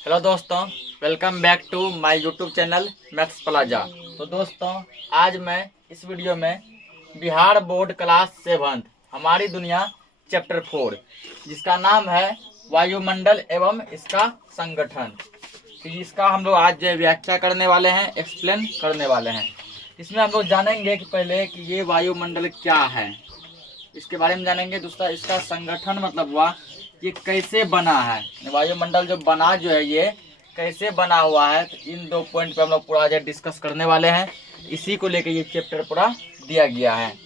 Hello दोस्तों, welcome back to my YouTube channel maths plaza. तो दोस्तों, आज मैं इस वीडियो में बिहार बोर्ड क्लास 7 हमारी दुनिया चैप्टर 4 जिसका नाम है वायुमंडल एवं इसका संगठन, तो इसका हम लोग आज व्याख्या करने वाले हैं, एक्सप्लेन करने वाले हैं। इसमें हम लोग जानेंगे कि पहले कि ये वायुमंडल क्या है, इसके बारे में जानेंगे। दूसरा, इसका संगठन मतलब हुआ ये कैसे बना है, वायुमंडल जो बना जो है ये कैसे बना हुआ है। तो इन दो पॉइंट पे हम लोग पूरा जो डिस्कस करने वाले हैं। इसी को लेकर ये चैप्टर पूरा दिया गया है।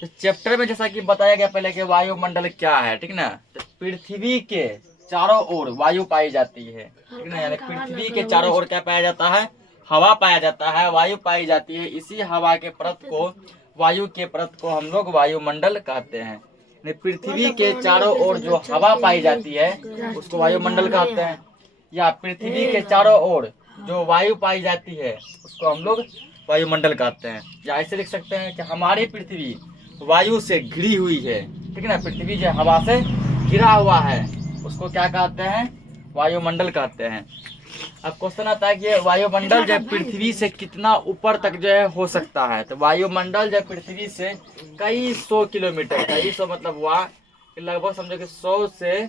तो चैप्टर में जैसा कि बताया गया पहले कि वायुमंडल क्या है, ठीक ना। तो पृथ्वी के चारों ओर वायु पाई जाती है, ठीक ना। यानी पृथ्वी के चारों ओर क्या पाया जाता है, हवा पाया जाता है, वायु पाई जाती है। इसी हवा के परत को, वायु के परत को हम लोग वायुमंडल कहते हैं। पृथ्वी के चारों ओर जो हवा पाई जाती है उसको वायुमंडल कहते हैं, या पृथ्वी के चारों ओर जो वायु पाई जाती है उसको हम लोग वायुमंडल कहते हैं। या ऐसे लिख सकते हैं कि हमारी पृथ्वी वायु से घिरी हुई है, ठीक है ना। पृथ्वी जो हवा से घिरा हुआ है उसको क्या कहते हैं, वायुमंडल कहते हैं। अब क्वेश्चन आता है कि वायुमंडल जो पृथ्वी से कितना ऊपर तक जो है हो सकता है। तो वायुमंडल जो पृथ्वी से कई सौ किलोमीटर, कई सौ मतलब हुआ लगभग समझो कि 100 से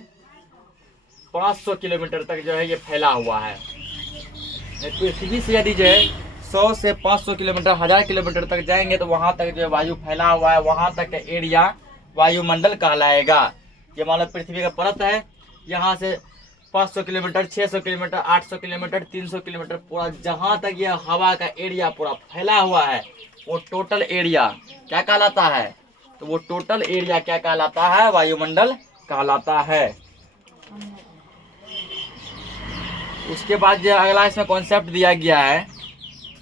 500 किलोमीटर तक जो है ये फैला हुआ है। पृथ्वी से यदि जो है 100 से 500 किलोमीटर, 1000 किलोमीटर तक जाएंगे तो वहां तक जो है वायु फैला हुआ है, वहां तक का एरिया वायुमंडल कहलाएगा। ये मान लो पृथ्वी का परत है, यहाँ से 500 किलोमीटर, 600 किलोमीटर, 800 किलोमीटर, 300 किलोमीटर, पूरा जहां तक यह हवा का एरिया पूरा फैला हुआ है वो टोटल एरिया क्या कहलाता है। तो वो टोटल एरिया क्या कहलाता है, वायुमंडल कहलाता है। उसके बाद जो अगला इसमें कॉन्सेप्ट दिया गया है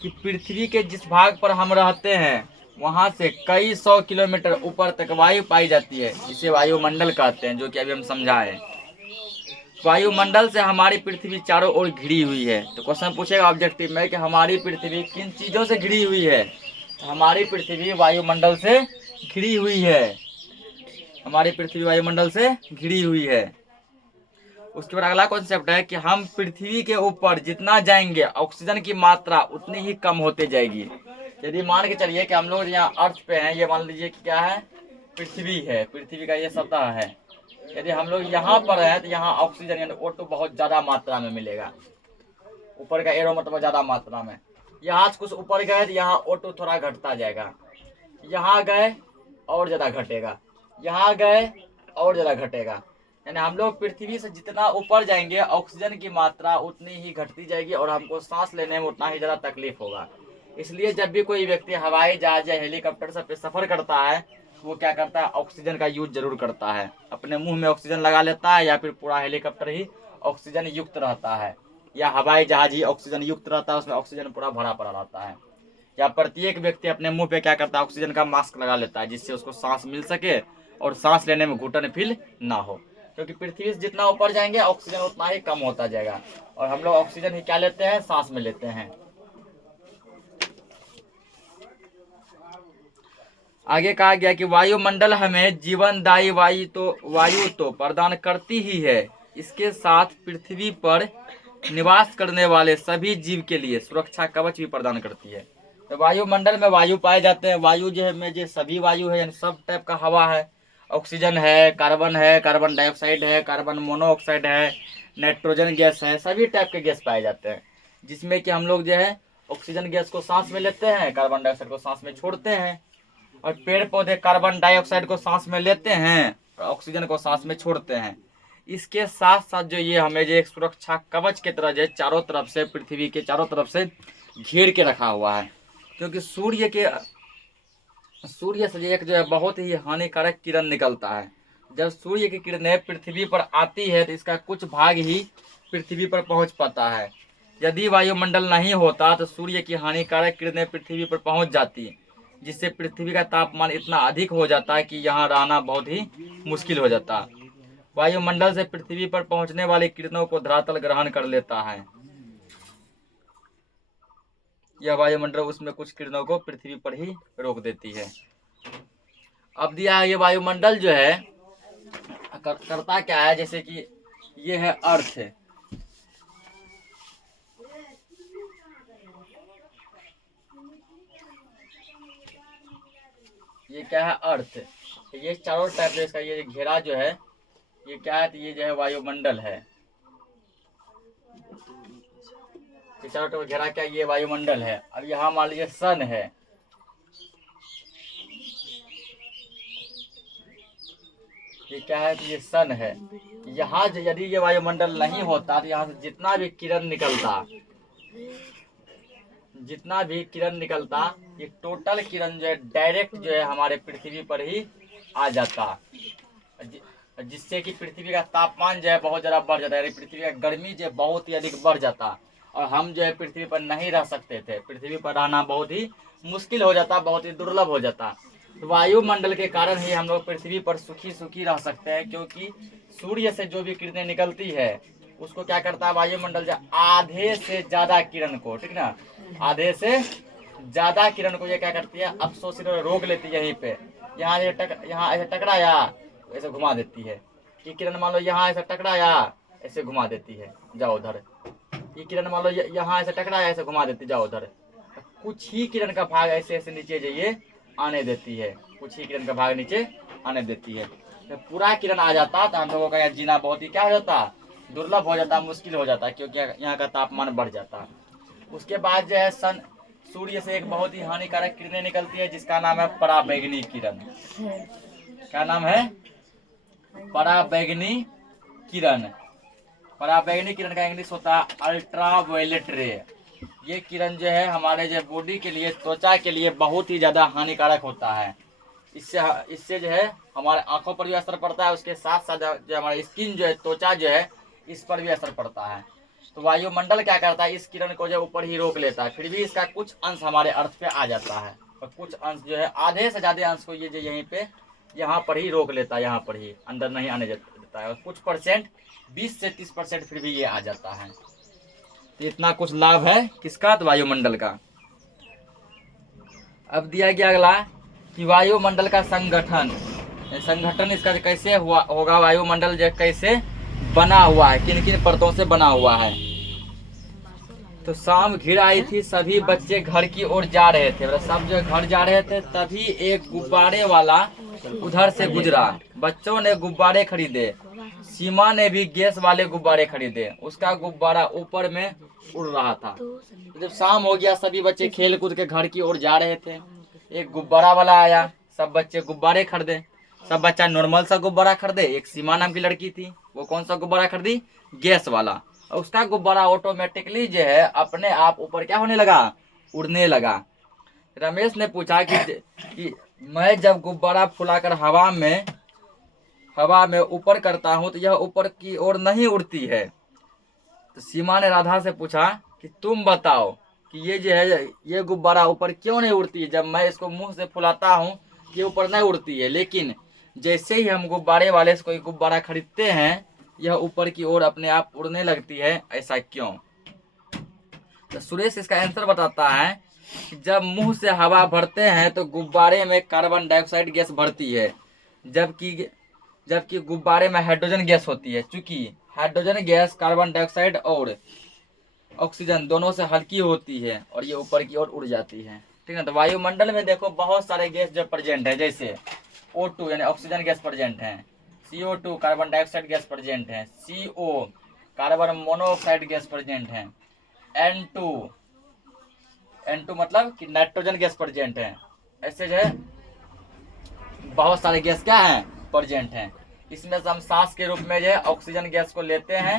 कि पृथ्वी के जिस भाग पर हम रहते हैं वहां से कई सौ किलोमीटर ऊपर तक वायु पाई जाती है, इसे वायुमंडल कहते हैं, जो कि अभी हम समझाए। वायुमंडल से हमारी पृथ्वी चारों ओर घिरी हुई है। तो क्वेश्चन पूछेगा ऑब्जेक्टिव में कि हमारी पृथ्वी किन चीजों से घिरी हुई है। तो हमारी पृथ्वी वायुमंडल से घिरी हुई है, हमारी पृथ्वी वायुमंडल से घिरी हुई है। उसके बाद अगला कॉन्सेप्ट है कि हम पृथ्वी के ऊपर जितना जाएंगे ऑक्सीजन की मात्रा उतनी ही कम होते जाएगी। यदि मान के चलिए कि हम लोग यहाँ अर्थ पे हैं, ये मान लीजिए कि क्या है, पृथ्वी है, पृथ्वी का ये सतह है। यदि हम लोग यहाँ पर है तो यहाँ ऑक्सीजन यानी O2 बहुत ज्यादा मात्रा में मिलेगा। ऊपर का एरो मतलब ज्यादा मात्रा में। यहाँ से कुछ ऊपर गए तो यहाँ O2 थोड़ा घटता जाएगा, यहाँ गए और ज्यादा घटेगा, यहाँ गए और ज्यादा घटेगा। यानी हम लोग पृथ्वी से जितना ऊपर जाएंगे ऑक्सीजन की मात्रा उतनी ही घटती जाएगी और हमको सांस लेने में उतना ही ज्यादा तकलीफ होगा। इसलिए जब भी कोई व्यक्ति हवाई जहाज या हेलीकॉप्टर से सफर करता है वो क्या करता है, ऑक्सीजन का यूज जरूर करता है। अपने मुंह में ऑक्सीजन लगा लेता है या फिर पूरा हेलीकॉप्टर ही ऑक्सीजन युक्त रहता है, या हवाई जहाज ही ऑक्सीजन युक्त रहता है, उसमें ऑक्सीजन पूरा भरा पड़ा रहता है। या प्रत्येक व्यक्ति अपने मुंह पे क्या करता है, ऑक्सीजन का मास्क लगा लेता है, जिससे उसको सांस मिल सके और सांस लेने में घुटन फील ना हो। क्योंकि पृथ्वी से जितना ऊपर जाएंगे ऑक्सीजन उतना ही कम होता जाएगा और हम लोग ऑक्सीजन ही क्या लेते हैं, सांस में लेते हैं। आगे कहा गया कि वायुमंडल हमें जीवनदायी वायु तो प्रदान करती ही है, इसके साथ पृथ्वी पर निवास करने वाले सभी जीव के लिए सुरक्षा कवच भी प्रदान करती है। तो वायुमंडल में वायु पाए जाते हैं। वायु जो है में जो सभी वायु है, यानी सब टाइप का हवा है। ऑक्सीजन है, कार्बन डाइऑक्साइड है, कार्बन मोनोऑक्साइड है, नाइट्रोजन गैस है, सभी टाइप के गैस पाए जाते हैं। जिसमें कि हम लोग जो है ऑक्सीजन गैस को सांस में लेते हैं, कार्बन डाइऑक्साइड को सांस में छोड़ते हैं। और पेड़ पौधे कार्बन डाइऑक्साइड को सांस में लेते हैं और ऑक्सीजन को सांस में छोड़ते हैं। इसके साथ साथ जो ये हमें जो एक सुरक्षा कवच के तरह जो चारों तरफ से, पृथ्वी के चारों तरफ से घेर के रखा हुआ है। क्योंकि सूर्य से एक जो है बहुत ही हानिकारक किरण निकलता है। जब सूर्य की किरणें पृथ्वी पर आती है तो इसका कुछ भाग ही पृथ्वी पर पहुंच पाता है। यदि वायुमंडल नहीं होता तो सूर्य की हानिकारक किरणें पृथ्वी पर पहुंच जाती, जिससे पृथ्वी का तापमान इतना अधिक हो जाता है कि यहाँ रहना बहुत ही मुश्किल हो जाता। वायुमंडल से पृथ्वी पर पहुंचने वाली किरणों को धरातल ग्रहण कर लेता है। यह वायुमंडल उसमें कुछ किरणों को पृथ्वी पर ही रोक देती है। अब दिया है ये वायुमंडल जो है करता क्या है, जैसे कि ये है अर्थ है, ये क्या है, अर्थ। ये चारों टाइप से इसका ये घेरा जो है ये क्या है, तो ये जो है वायुमंडल है। ये चारों टाइप घेरा क्या, ये वायुमंडल है। अब यहाँ मान लीजिए सन है, ये क्या है, तो ये सन है। यहाँ यदि ये वायुमंडल नहीं होता तो यहाँ से जितना भी किरण निकलता ये टोटल किरण जो है डायरेक्ट जो है हमारे पृथ्वी पर ही आ जाता, जिससे कि पृथ्वी का तापमान जो है बहुत ज़्यादा बढ़ जाता है, पृथ्वी का गर्मी जो है बहुत ही अधिक बढ़ जाता और हम जो है पृथ्वी पर नहीं रह सकते थे। पृथ्वी पर रहना बहुत ही मुश्किल हो जाता, बहुत ही दुर्लभ हो जाता। तो वायुमंडल के कारण ही हम लोग पृथ्वी पर सुखी रह सकते हैं, क्योंकि सूर्य से जो भी किरणें निकलती है उसको क्या करता है वायुमंडल, जो आधे से ज़्यादा किरण को, ठीक ना, आधे से ज़्यादा किरण को ये क्या करती है, अवशोषित रोक लेती है। यहीं पे यहाँ ऐसे टकराया ऐसे घुमा देती है। ये किरण मान लो यहाँ ऐसे टकराया ऐसे घुमा देती है, जाओ उधर। ये किरण मान लो यहाँ ऐसे टकराया ऐसे घुमा देती, जाओ उधर। कुछ ही किरण का भाग ऐसे ऐसे नीचे जाइए आने देती है, कुछ ही किरण का भाग नीचे आने देती है। तो पूरा किरण आ जाता तो हम लोगों का जीना बहुत ही क्या हो जाता, दुर्लभ हो जाता, मुश्किल हो जाता, क्योंकि यहाँ का तापमान बढ़ जाता। उसके बाद जो है सूर्य से एक बहुत ही हानिकारक किरणें निकलती है जिसका नाम है पराबैंगनी किरण। क्या नाम है, पराबैंगनी किरण। पराबैंगनी किरण का इंग्लिश होता है अल्ट्रावायलेट रे। ये किरण जो है हमारे जो बॉडी के लिए, त्वचा के लिए बहुत ही ज़्यादा हानिकारक होता है। इससे जो है हमारे आंखों पर भी असर पड़ता है, उसके साथ साथ जो हमारी स्किन जो है, त्वचा जो है, इस पर भी असर पड़ता है। तो वायुमंडल क्या करता है, इस किरण को जो ऊपर ही रोक लेता है, फिर भी इसका कुछ अंश हमारे अर्थ पे आ जाता है और कुछ अंश जो है, आधे से ज़्यादा अंश को ये जो यहीं पे यहाँ पर ही रोक लेता है, यहाँ पर ही, अंदर नहीं आने देता है। और कुछ परसेंट 20 से 30% फिर भी ये आ जाता है। तो इतना कुछ लाभ है किसका, तो वायुमंडल का। अब दिया गया अगला कि वायुमंडल का संगठन इसका कैसे होगा, वायुमंडल जो कैसे बना हुआ है, किन किन परतों से बना हुआ है। तो शाम घिर आई थी, सभी बच्चे घर की ओर जा रहे थे, मतलब सब जो घर जा रहे थे, तभी एक गुब्बारे वाला उधर से गुजरा। बच्चों ने गुब्बारे खरीदे, सीमा ने भी गैस वाले गुब्बारे खरीदे, उसका गुब्बारा ऊपर में उड़ रहा था। तो जब शाम हो गया, सभी बच्चे खेल कूद के घर की ओर जा रहे थे, एक गुब्बारा वाला आया, सब बच्चे गुब्बारे खरीदे। सब बच्चा नॉर्मल सा गुब्बारा खरीदे, एक सीमा नाम की लड़की थी, वो कौन सा गुब्बारा खरीदी, गैस वाला। और उसका गुब्बारा ऑटोमेटिकली जो है अपने आप ऊपर क्या होने लगा, उड़ने लगा। रमेश ने पूछा कि मैं जब गुब्बारा फुलाकर हवा में ऊपर करता हूँ तो यह ऊपर की ओर नहीं उड़ती है। तो सीमा ने राधा से पूछा कि तुम बताओ कि ये जो है ये गुब्बारा ऊपर क्यों नहीं उड़ती है, जब मैं इसको मुंह से फुलाता हूँ ये ऊपर नहीं उड़ती है, लेकिन जैसे ही हम गुब्बारे वाले से कोई गुब्बारा खरीदते हैं यह ऊपर की ओर अपने आप उड़ने लगती है, ऐसा क्यों। तो सुरेश इसका आंसर बताता है कि जब मुंह से हवा भरते हैं तो गुब्बारे में कार्बन डाइऑक्साइड गैस भरती है, जबकि गुब्बारे में हाइड्रोजन गैस होती है। चूंकि हाइड्रोजन गैस कार्बन डाइऑक्साइड और ऑक्सीजन दोनों से हल्की होती है और ये ऊपर की ओर उड़ जाती है, ठीक है। तो वायुमंडल में देखो बहुत सारे गैस जो प्रेजेंट है, जैसे O2 यानी ऑक्सीजन गैस प्रेजेंट है, CO2 carbon dioxide gas present है, CO carbon monoxide gas present है, N2 मतलब कि नाइट्रोजन गैस प्रेजेंट है। ऐसे जो है बहुत सारे गैस क्या हैं, प्रेजेंट हैं। इसमें से हम सांस के रूप में जो है ऑक्सीजन गैस को लेते हैं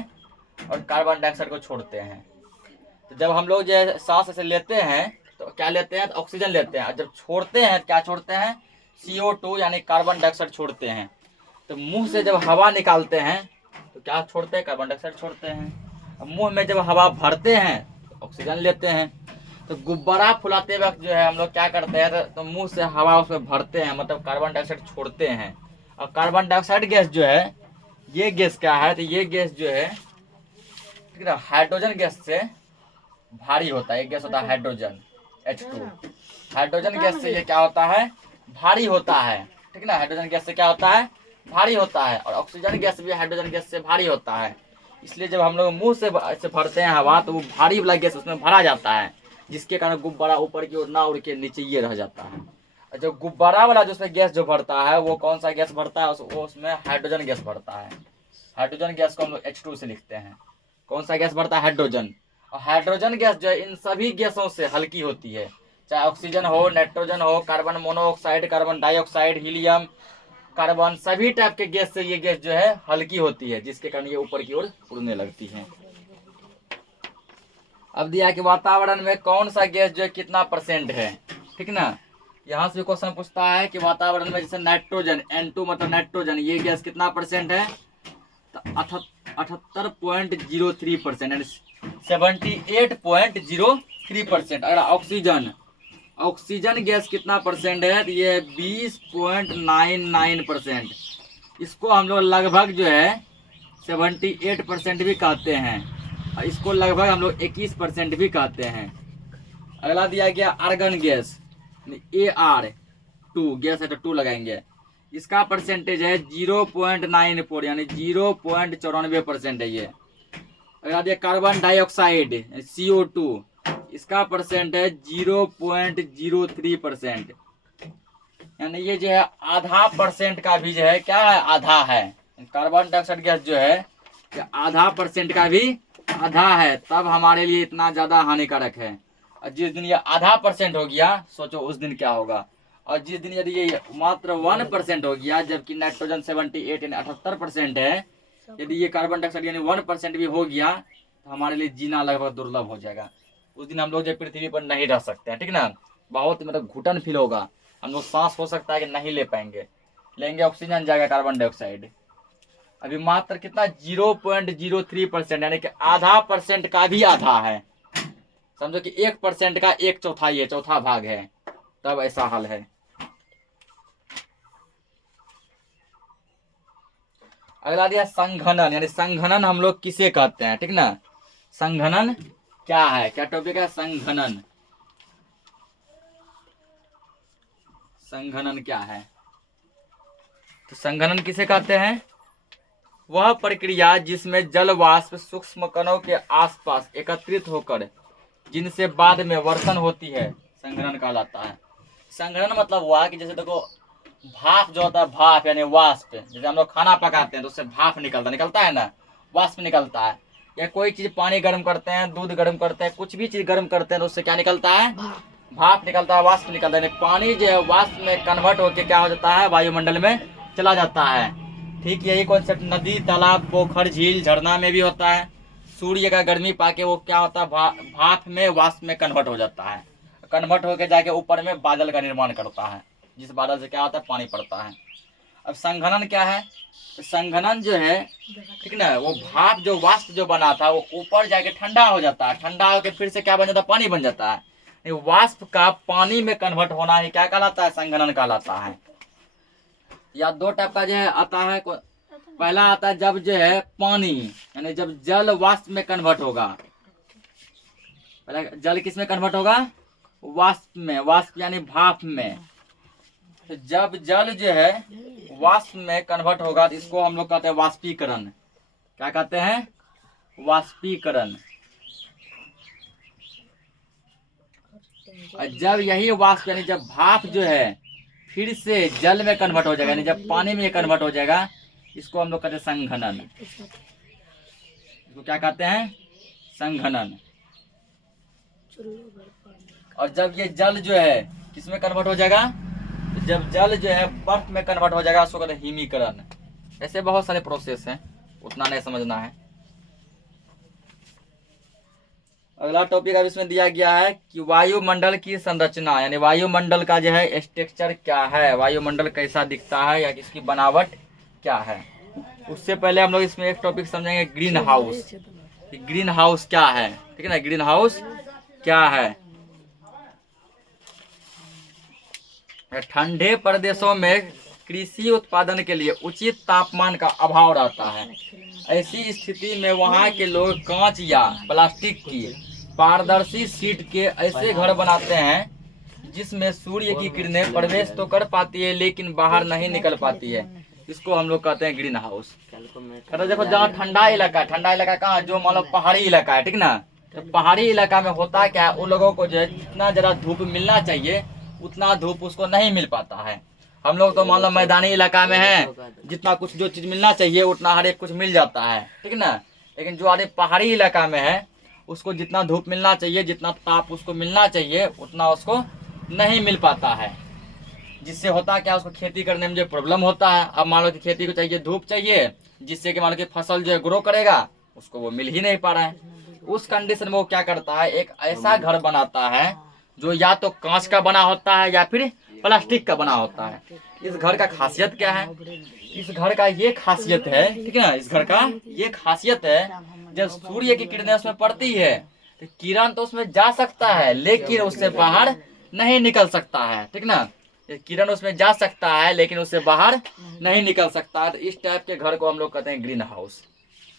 और कार्बन डाइऑक्साइड को छोड़ते हैं। तो जब हम लोग जो है सांस से लेते हैं तो क्या लेते हैं, तो ऑक्सीजन लेते हैं, और जब छोड़ते हैं क्या छोड़ते हैं, CO2 यानी कार्बन डाइऑक्साइड छोड़ते हैं। तो मुंह से जब हवा निकालते हैं तो क्या छोड़ते हैं, कार्बन डाइऑक्साइड छोड़ते हैं। अब मुंह में जब हवा भरते हैं तो ऑक्सीजन लेते हैं। तो गुब्बारा फुलाते वक्त जो है हम लोग क्या करते हैं, तो मुंह से हवा उसमें भरते हैं, मतलब कार्बन डाइऑक्साइड छोड़ते हैं। और कार्बन डाइऑक्साइड गैस जो है, ये गैस क्या है, तो ये गैस जो है ठीक है हाइड्रोजन गैस से भारी होता है। एक गैस होता है हाइड्रोजन H2, हाइड्रोजन गैस से ये क्या होता है, भारी होता है, ठीक ना। हाइड्रोजन गैस से क्या होता है, भारी होता है। और ऑक्सीजन गैस भी हाइड्रोजन गैस से भारी होता है। इसलिए जब हम लोग मुंह से भरते हैं हवा तो वो भारी वाला गैस उसमें भरा जाता है, जिसके कारण गुब्बारा ऊपर की ओर ना उड़ के नीचे ये रह जाता है। जो गुब्बारा वाला जो उसमें गैस जो भरता है वो कौन सा गैस भरता है, वो उसमें हाइड्रोजन गैस भरता है। हाइड्रोजन गैस को हम लोग H2 से लिखते हैं। कौन सा गैस भरता है? हाइड्रोजन। और हाइड्रोजन गैस जो है इन सभी गैसों से हल्की होती है, चाहे ऑक्सीजन हो, नाइट्रोजन हो, carbon monoxide, carbon dioxide, helium, carbon, सभी टाइप के गैस से ये गैस जो है हल्की होती है, जिसके कारण ये ऊपर की ओर उड़ने लगती है। अब दिया कि वातावरण में कौन सा गैस जो है कितना परसेंट है, ठीक ना। यहाँ से क्वेश्चन पूछता है कि वातावरण में जैसे नाइट्रोजन N2 मतलब नाइट्रोजन, ये गैस कितना परसेंट है? तो 78.03% यानी 78.03%। अगर ऑक्सीजन गैस कितना परसेंट है? तो ये 20.99%। इसको हम लोग लगभग जो है 78% भी कहते हैं, और इसको लगभग हम लोग 21% भी कहते हैं। अगला दिया गया आर्गन गैस, AR2 गैस है तो 2 लगाएंगे। इसका परसेंटेज है 0.94 यानी 0.94% है ये। अगला दिया कार्बन डाइऑक्साइड CO2, इसका परसेंट है 0.03%, यानी ये जो है आधा परसेंट का भी जो है क्या है, आधा है। कार्बन डाइऑक्साइड गैस जो है आधा परसेंट का भी आधा है, तब हमारे लिए इतना ज्यादा हानिकारक है। और जिस दिन ये आधा परसेंट हो गया, सोचो उस दिन क्या होगा। और जिस दिन यदि ये मात्र 1% हो गया, जबकि नाइट्रोजन 78 यानी 78% है, यदि ये कार्बन डाइऑक्साइड यानी 1% भी हो गया, तो हमारे लिए जीना लगभग दुर्लभ हो जाएगा। उस दिन हम लोग जो पृथ्वी पर नहीं रह सकते हैं, ठीक ना। बहुत मतलब घुटन फील होगा, हम लोग सांस हो सकता है कि नहीं ले पाएंगे, लेंगे ऑक्सीजन जाएगा कार्बन डाइऑक्साइड। अभी मात्र कितना 0.03% यानी कि आधा परसेंट का भी आधा है। समझो कि 1% का 1/4 है, चौथा भाग है, तब ऐसा हाल है। अगला दिया संघनन, यानी संघनन हम लोग किसे कहते हैं, ठीक ना। संघनन क्या है, क्या टॉपिक है? संघनन। संघनन क्या है? तो संघनन किसे कहते हैं? वह प्रक्रिया जिसमें जल वाष्प सूक्ष्म कणों के आसपास एकत्रित होकर जिनसे बाद में वर्षण होती है, संघनन कहलाता है। संघनन मतलब हुआ कि जैसे देखो भाप जो होता है, भाप यानी वाष्प, जैसे हम लोग खाना पकाते हैं तो उससे भाप निकलता है ना, वाष्प निकलता है। या कोई चीज पानी गर्म करते हैं, दूध गर्म करते हैं, कुछ भी चीज गर्म करते हैं तो उससे क्या निकलता है? भाप निकलता है, वाष्प निकलता है। पानी जो है वाष्प में कन्वर्ट होकर क्या हो जाता है? वायुमंडल में चला जाता है। ठीक यही कॉन्सेप्ट नदी, तालाब, पोखर, झील, झरना में भी होता है। सूर्य का गर्मी पाके वो क्या होता है? भाप में वाष्प में कन्वर्ट हो जाता है। कन्वर्ट होकर जाके ऊपर में बादल का निर्माण करता है, जिस बादल से क्या होता है? पानी पड़ता है। अब संघनन क्या है? तो संघनन जो है, ठीक ना, वो भाप जो वाष्प जो बना था वो ऊपर जाके ठंडा हो जाता है, ठंडा होकर फिर से क्या बन जाता है? पानी बन जाता है। वाष्प का पानी में कन्वर्ट होना ही क्या कहलाता है? संघनन कहलाता है। या दो टाइप का जो है आता है, पहला आता है जब जो है पानी यानी जब जल वाष्प में कन्वर्ट होगा। पहले जल किस में कन्वर्ट होगा? वाष्प में, वाष्प यानी भाप में। तो जब जल जो है वाष्प में कन्वर्ट होगा तो इसको हम लोग कहते हैं वाष्पीकरण। क्या कहते हैं? वाष्पीकरण। और जब यही वाष्प यानी जब भाप जो है फिर से जल में कन्वर्ट हो जाएगा, यानी जब पानी में कन्वर्ट हो जाएगा, इसको हम लोग कहते हैं संघनन। इसको क्या कहते हैं? संघनन। और जब ये जल जो है किस में कन्वर्ट हो जाएगा? तो जब जल जो है बर्फ में कन्वर्ट हो जाएगा, उसको कहते हैं हिमीकरण। ऐसे बहुत सारे प्रोसेस हैं, उतना नहीं समझना है। अगला टॉपिक अब इसमें दिया गया है कि वायुमंडल की संरचना, यानी वायुमंडल का जो है स्ट्रक्चर क्या है, वायुमंडल कैसा दिखता है या इसकी बनावट क्या है। उससे पहले हम लोग इसमें एक टॉपिक समझेंगे, ग्रीन हाउस। ग्रीन हाउस क्या है, ठीक है ना। ग्रीन हाउस क्या है? ठंडे प्रदेशों में कृषि उत्पादन के लिए उचित तापमान का अभाव रहता है। ऐसी स्थिति में वहां के लोग कांच या प्लास्टिक की पारदर्शी शीट के ऐसे घर बनाते हैं जिसमें सूर्य की किरणें प्रवेश तो कर पाती है लेकिन बाहर नहीं निकल पाती है। इसको हम लोग कहते हैं ग्रीन हाउस। देखो जहाँ ठंडा इलाका कहाँ? जो मान लो पहाड़ी इलाका है, ठीक ना। तो पहाड़ी इलाका में होता क्या है, उन लोगों को जो है जितना जरा धूप मिलना चाहिए उतना धूप उसको नहीं मिल पाता है। हम लोग तो मान लो मैदानी इलाका में है, जितना कुछ जो चीज मिलना चाहिए उतना हर एक कुछ मिल जाता है, ठीक ना। लेकिन जो हमारे पहाड़ी इलाका में है उसको जितना धूप मिलना चाहिए, जितना ताप उसको मिलना चाहिए, उतना उसको नहीं मिल पाता है। जिससे होता क्या, उसको खेती करने में जो प्रॉब्लम होता है। अब मान लो कि खेती को चाहिए धूप चाहिए, जिससे कि मान लो कि फसल जो है ग्रो करेगा, उसको वो मिल ही नहीं पा रहा है। उस कंडीशन में वो क्या करता है, एक ऐसा घर बनाता है जो या तो कांच का बना होता है या फिर प्लास्टिक का बना होता है। इस घर का खासियत क्या है, इस घर का ये खासियत है, ठीक है ना, इस घर का ये खासियत है, जब सूर्य की किरणें उसमें पड़ती है तो किरण तो उसमें जा सकता है लेकिन उससे बाहर नहीं निकल सकता है, ठीक ना। किरण उसमें जा सकता है लेकिन उससे बाहर नहीं निकल सकता है। तो इस टाइप के घर को हम लोग कहते हैं ग्रीन हाउस।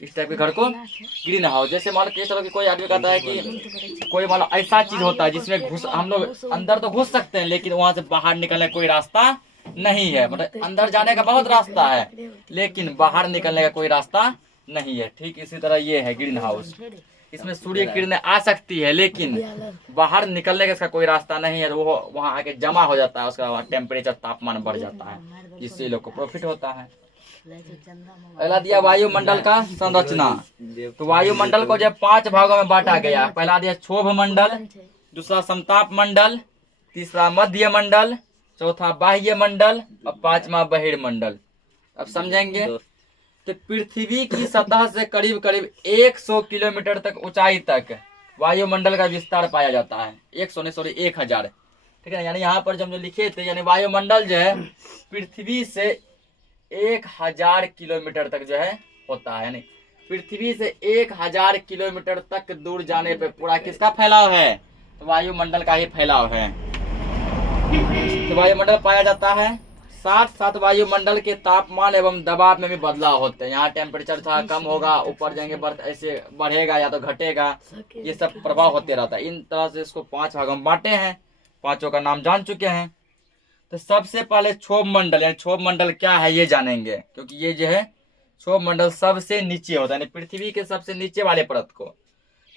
इस टाइप के घर को ग्रीन हाउस। जैसे मान लो चलो कि कोई आदमी कहता है कि कोई मान लो ऐसा चीज होता है जिसमें घुस हम लोग अंदर तो घुस सकते हैं लेकिन वहां से बाहर निकलने का कोई रास्ता नहीं है। मतलब अंदर जाने का बहुत रास्ता है लेकिन बाहर निकलने का कोई रास्ता नहीं है। ठीक इसी तरह ये है ग्रीन हाउस। इसमें सूर्य किरणें आ सकती है लेकिन बाहर निकलने का इसका कोई रास्ता नहीं है। वो वहां आके जमा हो जाता है, उसका टेम्परेचर तापमान बढ़ जाता है, जिससे लोग को प्रॉफिट होता है। अगला दिया वायुमंडल का संरचना। तो वायुमंडल को जब 5 भागों में बांटा गया, पहला दिया क्षोभ मंडल, दूसरा समताप मंडल, तीसरा मध्य मंडल, चौथा बाह्य मंडल और 5वां बहिर्मंडल। अब समझेंगे। तो पृथ्वी की सतह से करीब करीब 100 किलोमीटर तक ऊंचाई तक वायुमंडल का विस्तार पाया जाता है। 100 नहीं सॉरी 1000, ठीक है। यानी यहाँ पर जब जो लिखे थे, यानी वायुमंडल जो है पृथ्वी से 1000 किलोमीटर तक जो है होता है। यानी पृथ्वी से 1000 किलोमीटर तक दूर जाने पे पूरा किसका फैलाव है, तो वायुमंडल का ही फैलाव है। तो वायुमंडल पाया जाता है। साथ साथ वायुमंडल के तापमान एवं दबाव में भी बदलाव होते हैं। यहाँ टेम्परेचर थोड़ा कम होगा, ऊपर जाएंगे ऐसे बढ़ेगा या तो घटेगा, ये सब प्रभाव होते रहता है। इन तरह से इसको 5 भागों में बांटे हैं, 5 का नाम जान चुके हैं। तो सबसे पहले क्षोभ मंडल, यानी क्षोभ मंडल क्या है ये जानेंगे, क्योंकि ये जो है क्षोभ मंडल सबसे नीचे होता है, यानी पृथ्वी के सबसे नीचे वाले परत को।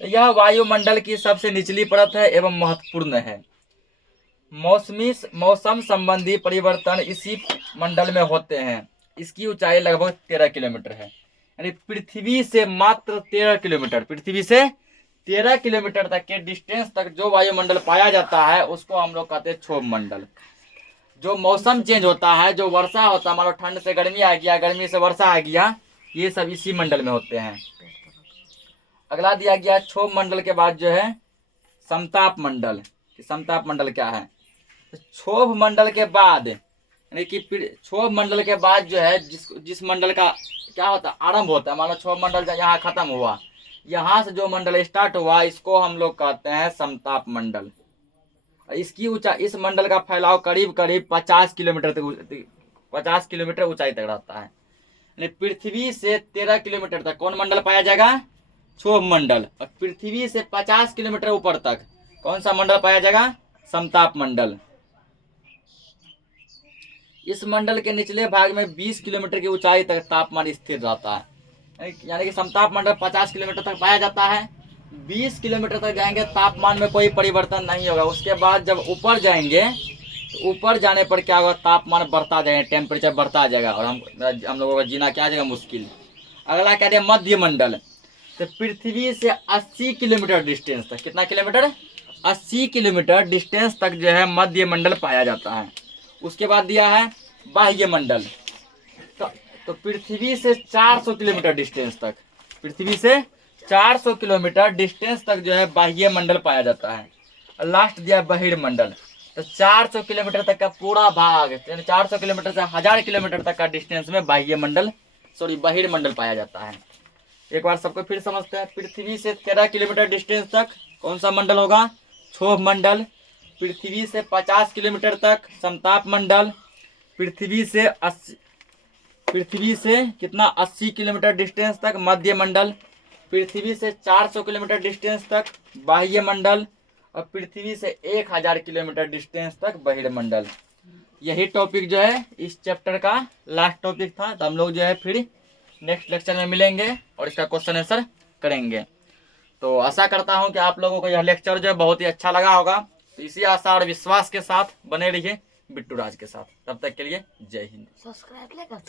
तो यह वायुमंडल की सबसे निचली परत है एवं महत्वपूर्ण है। मौसम संबंधी परिवर्तन इसी मंडल में होते हैं। इसकी ऊंचाई लगभग 13 किलोमीटर है। यानी पृथ्वी से मात्र 13 किलोमीटर, पृथ्वी से 13 किलोमीटर तक के डिस्टेंस तक जो वायुमंडल पाया जाता है उसको हम लोग कहते हैं क्षोभ मंडल। जो मौसम चेंज होता है, जो वर्षा होता है, मान लो ठंड से गर्मी आ गया, गर्मी से वर्षा आ गया, ये सब इसी मंडल में होते हैं। अगला दिया गया क्षोभ मंडल के बाद जो है समताप मंडल। समताप मंडल क्या है, क्षोभ मंडल के बाद, यानी कि क्षोभ मंडल के बाद जो है जिस मंडल का क्या होता है आरंभ होता है, मान लो क्षोभ मंडल यहाँ खत्म हुआ, यहाँ से जो मंडल स्टार्ट हुआ इसको हम लोग कहते हैं समताप मंडल। इसकी ऊंचाई, इस मंडल का फैलाव करीब करीब 50 किलोमीटर तक, 50 किलोमीटर ऊंचाई तक रहता है। यानी पृथ्वी से 13 किलोमीटर तक कौन मंडल पाया जाएगा, क्षोभ मंडल। और पृथ्वी से 50 किलोमीटर ऊपर तक कौन सा मंडल पाया जाएगा, समताप मंडल। इस मंडल के निचले भाग में 20 किलोमीटर की ऊंचाई तक तापमान स्थिर रहता है। यानी कि समताप मंडल 50 किलोमीटर तक पाया जाता है। 20 किलोमीटर तक जाएंगे तापमान में कोई परिवर्तन नहीं होगा। उसके बाद जब ऊपर जाएंगे तो ऊपर जाने पर क्या होगा, तापमान बढ़ता जाएगा, टेम्परेचर बढ़ता जाएगा और हम लोगों का जीना क्या जाएगा मुश्किल। अगला क्या है मध्य मंडल। तो पृथ्वी से 80 किलोमीटर डिस्टेंस तक, कितना किलोमीटर, 80 किलोमीटर डिस्टेंस तक जो है मध्य मंडल पाया जाता है। उसके बाद दिया है बाह्य मंडल। तो पृथ्वी से 400 किलोमीटर डिस्टेंस तक, पृथ्वी से 400 किलोमीटर डिस्टेंस तक जो है बाह्य मंडल पाया जाता है। लास्ट दिया बहिर्मंडल। तो 400 किलोमीटर तक का पूरा भाग, 400 किलोमीटर से 1000 किलोमीटर तक का डिस्टेंस में बाह्य मंडल बहिर्मंडल पाया जाता है। एक बार सबको फिर समझते हैं। पृथ्वी से 13 किलोमीटर डिस्टेंस तक कौन सा मंडल होगा, क्षोभ मंडल। पृथ्वी से 50 किलोमीटर तक समताप मंडल। पृथ्वी से कितना 80 किलोमीटर डिस्टेंस तक मध्य मंडल। पृथ्वी से 400 किलोमीटर डिस्टेंस तक बाह्य मंडल और पृथ्वी से 1000 किलोमीटर डिस्टेंस तक बहिर्मंडल। यही टॉपिक जो है इस चैप्टर का लास्ट टॉपिक था। तो हम लोग जो है फिर नेक्स्ट लेक्चर में मिलेंगे और इसका क्वेश्चन आंसर करेंगे। तो आशा करता हूं कि आप लोगों को यह लेक्चर जो है बहुत ही अच्छा लगा होगा। तो इसी आशा और विश्वास के साथ बने रहिए बिट्टू राज के साथ। तब तक के लिए जय हिंद। सब्सक्राइब ले कर